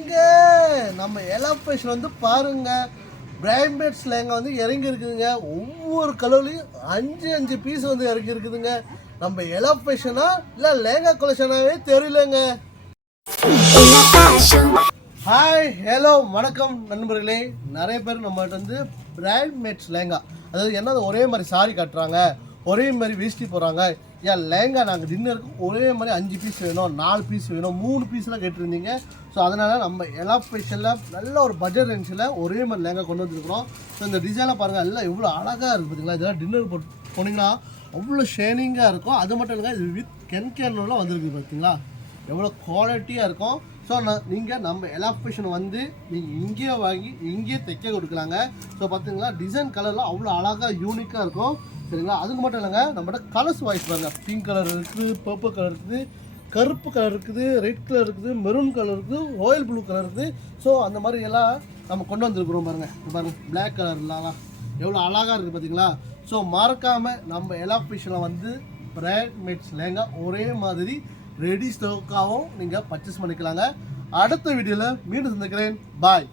எங்க நம்ம எலப்ரேஷன் வந்து பாருங்க, பிராண்ட்ஸ் லேங்கா வந்து இறங்கி இருக்குதுங்க. ஒவ்வொரு கலர்லையும் 5 பீஸ் வந்து இறங்கி இருக்குதுங்க. நம்ம எலப்ரேஷனா இல்லை லேங்கா கலெக்ஷனாவே தெரியலங்க. ஹாய் ஹலோ வணக்கம் நண்பர்களே. நிறைய பேர் நம்மகிட்ட வந்து பிராண்ட்மேட்ஸ் லேங்கா, அதாவது என்னது ஒரே மாதிரி சாரி கட்டுறாங்க, ஒரே மாதிரி வேஷ்டி போகிறாங்க. ஏன் லேங்கா நாங்கள் டின்னருக்கு ஒரே மாதிரி 5 பீஸ் வேணும், 4 பீஸ் வேணும், 3 பீஸ்லாம் கேட்டிருந்தீங்க. ஸோ அதனால் நம்ம எலப்ரேஷனில் நல்ல ஒரு பட்ஜெட் ரேஞ்சில் ஒரே மாதிரி லேங்கா கொண்டு வந்துருக்குறோம். ஸோ இந்த டிசைனாக பாருங்கள், எல்லாம் எவ்வளோ அழகாக இருக்குது பார்த்தீங்களா. இதெல்லாம் டின்னர் போனீங்கன்னா அவ்வளோ ஷேனிங்காக இருக்கும். அது மட்டும் இல்லைங்க, இது வித் கேன்லாம் வந்துருக்கு பார்த்தீங்களா, எவ்வளோ குவாலிட்டியாக இருக்கும். ஸோ நீங்கள் நம்ம எலப்ரேஷன் வந்து நீங்கள் இங்கேயே வாங்கி இங்கேயே தைக்க கொடுக்கலாங்க. ஸோ பார்த்தீங்களா, டிசைன் கலர்லாம் அவ்வளோ அழகாக யூனிக்காக இருக்கும். சரிங்களா, அதுக்கு மட்டும் இல்லைங்க, நம்மகிட்ட கலர்ஸ் வாய்ஸ் பாருங்கள். பிங்க் கலர் இருக்குது, பர்பிள் கலர் இருக்குது, கருப்பு கலர் இருக்குது, ரெட் கலர் இருக்குது, மெரூன் கலர் இருக்குது, ராயல் ப்ளூ கலர் இருக்குது. ஸோ அந்த மாதிரி எல்லாம் நம்ம கொண்டு வந்துருக்குறோம் பாருங்கள். பாருங்கள், பிளாக் கலர்லாம் எவ்வளோ அழகாக இருக்குது பார்த்தீங்களா. ஸோ மறக்காமல் நம்ம எலப்ரேஷனில் வந்து பிராண்ட்மேட்ஸ் லேங்கா ஒரே மாதிரி ரெடி ஸ்டாக்காகவும் நீங்கள் பர்ச்சேஸ் பண்ணிக்கலாங்க. அடுத்த வீடியோவில் மீண்டும் சந்திக்கிறேன். பாய்.